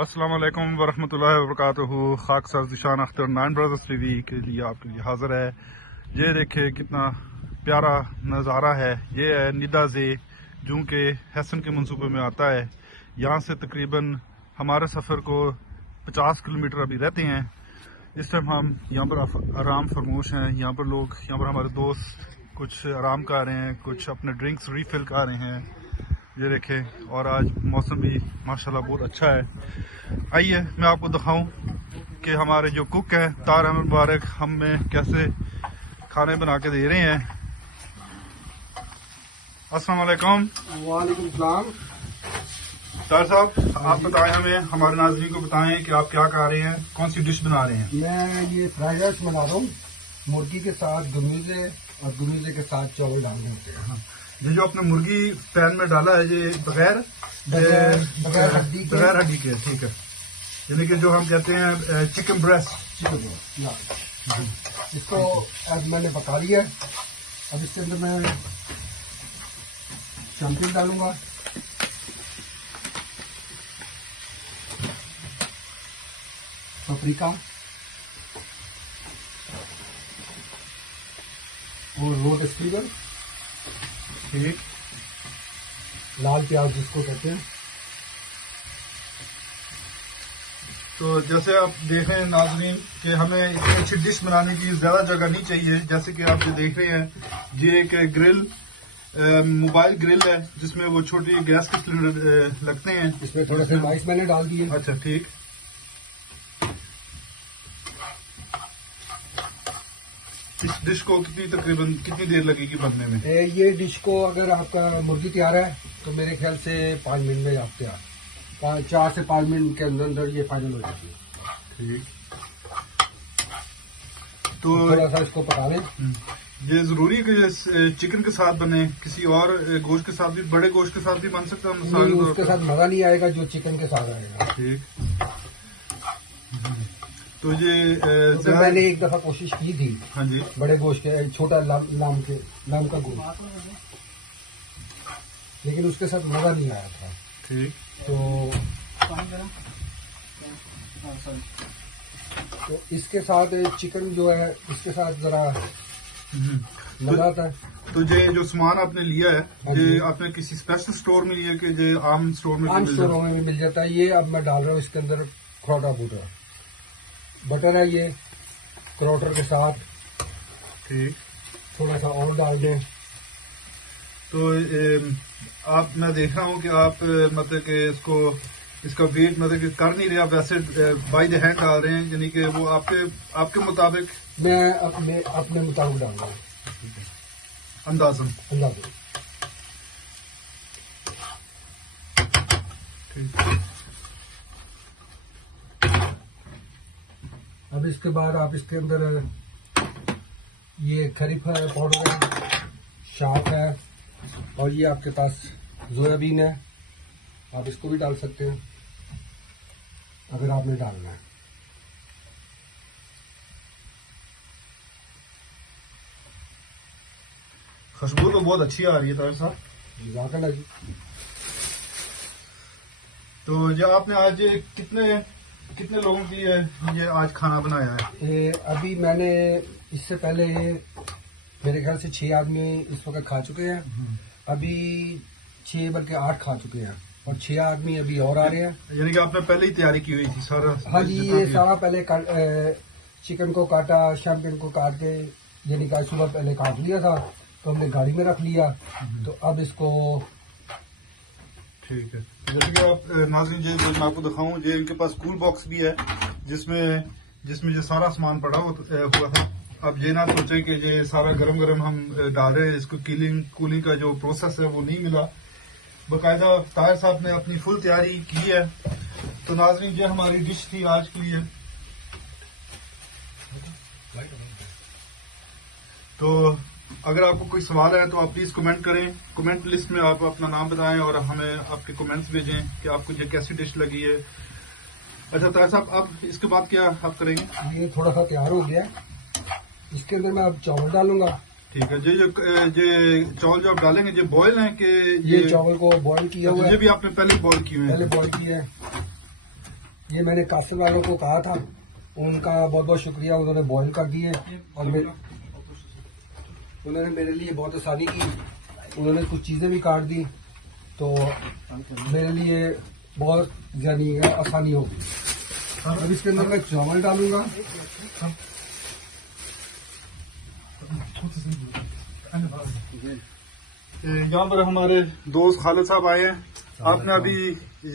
अस्सलाम वालेकुम वरहमतुल्लाहि वबरकातुहू। खाक sir Zeeshan Akhtar 9 brothers TV के लिए आपके लिए हाजिर है। ये देखे कितना प्यारा नज़ारा है। ये है निदाज़े जो कि हैसन के मंसूबे में आता है। यहाँ से तकरीबन हमारे सफ़र को 50 किलोमीटर अभी रहते हैं। इस टाइम हम यहाँ पर आराम फरमोश हैं। यहाँ पर लोग, यहाँ पर हमारे दोस्त कुछ आराम कर रहे हैं, कुछ अपने ड्रिंक्स रिफ़िल कर रहे हैं। ये देखें, और आज मौसम भी माशाल्लाह बहुत अच्छा है। आइए मैं आपको दिखाऊं कि हमारे जो कुक हैं तार अहमद मुबारक हमें कैसे खाने बना के दे रहे हैं। अस्सलाम वालेकुम। वालेकुम सलाम। तार साहब, आप बताएं, हमें हमारे नाज़रीन को बताएं कि आप क्या खा रहे हैं, कौन सी डिश बना रहे हैं। मैं ये फ्राइड राइस बना रहा हूँ, मुर्गी के साथ गमीजे और गमीजे के साथ चावल डालने होते हैं। ये जो आपने मुर्गी पैन में डाला है, ये बगैर हड्डी के, ठीक है, यानी कि जो हम कहते हैं चिकन ब्रेस्ट। इसको अब मैंने पका लिया। अब इसके अंदर मैं शैम्पेन डालूंगा, पपरिका और रोड स्टीवर, ठीक, लाल प्याज जिसको कहते हैं। तो जैसे आप देख रहे हैं नाज़रीन कि हमें इतनी अच्छी डिश बनाने की ज़्यादा जगह नहीं चाहिए। जैसे कि आप जो देख रहे हैं, ये एक ग्रिल, मोबाइल ग्रिल है जिसमें वो छोटी गैस के सिलेंडर लगते हैं। इसमें थोड़े से राइस मैंने डाल दिए। अच्छा, ठीक। इस डिश को तकरीबन कितनी देर लगेगी बनने में? ये डिश को अगर आपका मुर्गी तैयार है तो मेरे ख्याल से 5 मिनट में आप तैयार, 4 से 5 मिनट के अंदर अंदर ये फाइनल हो जाती है। ठीक, तो थोड़ा सा इसको पका लें। ये जरूरी है कि चिकन के साथ बने, किसी और गोश्त के साथ भी, बड़े गोश्त के साथ भी बन सकता है? नहीं, उसके साथ मजा नहीं आएगा जो चिकन के साथ आएगा। ठीक। तो ये तो मैंने एक दफा कोशिश की थी। हाँ जी। बड़े गोश्त के, छोटा लाम का गोश्त, लेकिन उसके साथ मजा नहीं आया था। ठीक। तो इसके साथ चिकन जो है, इसके साथ जरा मजा आता है। तो ये जो सामान आपने लिया है, ये आपने किसी स्पेशल स्टोर में लिया कि ये आम स्टोर में? आम स्टोरों में भी मिल जाता है। ये अब मैं डाल रहा हूँ इसके अंदर खरोटा बटर है, ये क्रोटर के साथ। ठीक, थोड़ा सा और डाल दें। तो आप, मैं देख रहा हूँ कि आप मतलब कि इसका वेट मतलब कि कर नहीं रहे आप, वैसे बाय द हैंड डाल रहे हैं, यानी कि वो आपके मुताबिक? मैं अपने मुताबिक डाल रहा हूँ, अंदाजन। ठीक। अब इसके बाद आप इसके अंदर ये खरीफ पाउडर है, शाप है, और ये आपके पास सोयाबीन है, आप इसको भी डाल सकते हैं अगर आपने डालना है। खुशबू तो बहुत अच्छी आ रही है तार साहब। जाकर जी। तो ये आपने आज कितने लोगों की ये आज खाना बनाया है? अभी मैंने इससे पहले मेरे ख्याल से 6 आदमी इस वक्त खा चुके हैं। अभी 6 बल्कि 8 खा चुके हैं, और 6 आदमी अभी और आ रहे हैं। यानी कि आपने पहले ही तैयारी की हुई थी सारा? हाँ जी, ये सारा पहले चिकन को काटा, शैम्पेन को काट के, यानी कि सुबह पहले काट लिया था, तो हमने गाड़ी में रख लिया। तो अब इसको, ठीक है, जैसे कि आप नाज़रीन, जो मैं आपको दिखाऊं, ये इनके पास कूल बॉक्स भी है जिसमें ये सारा सामान पड़ा हुआ था। अब ये ना सोचे कि ये सारा गरम हम डाल रहे हैं, इसको कूलिंग का जो प्रोसेस है वो नहीं मिला। बाकायदा ताहिर साहब ने अपनी फुल तैयारी की है। तो नाज़रीन, ये हमारी डिश थी आज के लिए। तो अगर आपको कोई सवाल है तो आप प्लीज कमेंट करें। कमेंट लिस्ट में आप अपना नाम बताएं और हमें आपके कमेंट्स भेजें कि आपको ये कैसी डिश लगी है। अच्छा ताहिर साहब, अब इसके बाद क्या आप करेंगे? ये थोड़ा सा तैयार हो गया, इसके अंदर मैं अब चावल डालूंगा। ठीक है, ये चावल जो आप डालेंगे ये बॉयल है कि ये चावल को बॉयल किया हुआ है? ये भी आपने पहले बॉयल किए हैं? पहले बॉयल किया है। ये मैंने कासिर वालों को कहा था, उनका बहुत बहुत शुक्रिया, उन्होंने बॉईल कर दिए और उन्होंने मेरे लिए बहुत आसानी की। उन्होंने कुछ चीज़ें भी काट दी तो मेरे लिए बहुत यानी आसानी होगी। अब इसके अंदर मैं चावल डालूंगा। यहाँ पर हमारे दोस्त खालिद साहब आए हैं। आपने अभी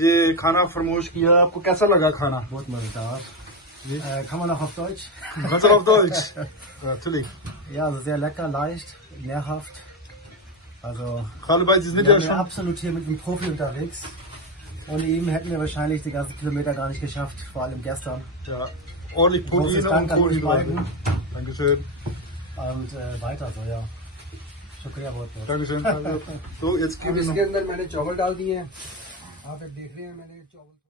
ये खाना फरमोश किया, आपको कैसा लगा खाना? बहुत मजेदार. Kann man auch auf Deutsch? Ganz auf Deutsch. Natürlich. Ja, also sehr lecker, leicht, nährhaft. Also Khalid Bhai, Sie sind wir ja sind schon absolut hier mit einem Profi unterwegs. Ohne ihn hätten wir wahrscheinlich die ganzen Kilometer gar nicht geschafft, vor allem gestern. ja, ordentlich Großes Proteine und Dank an euch Kohlenhydrate. beiden. Dankeschön. Und weiter so, ja. Shukriya बहुत बहुत. Dankeschön. तो jetzt अब geben wir इसके noch अंदर मैंने चावल डाल दिए हैं। आप देख रहे हैं मैंने चावल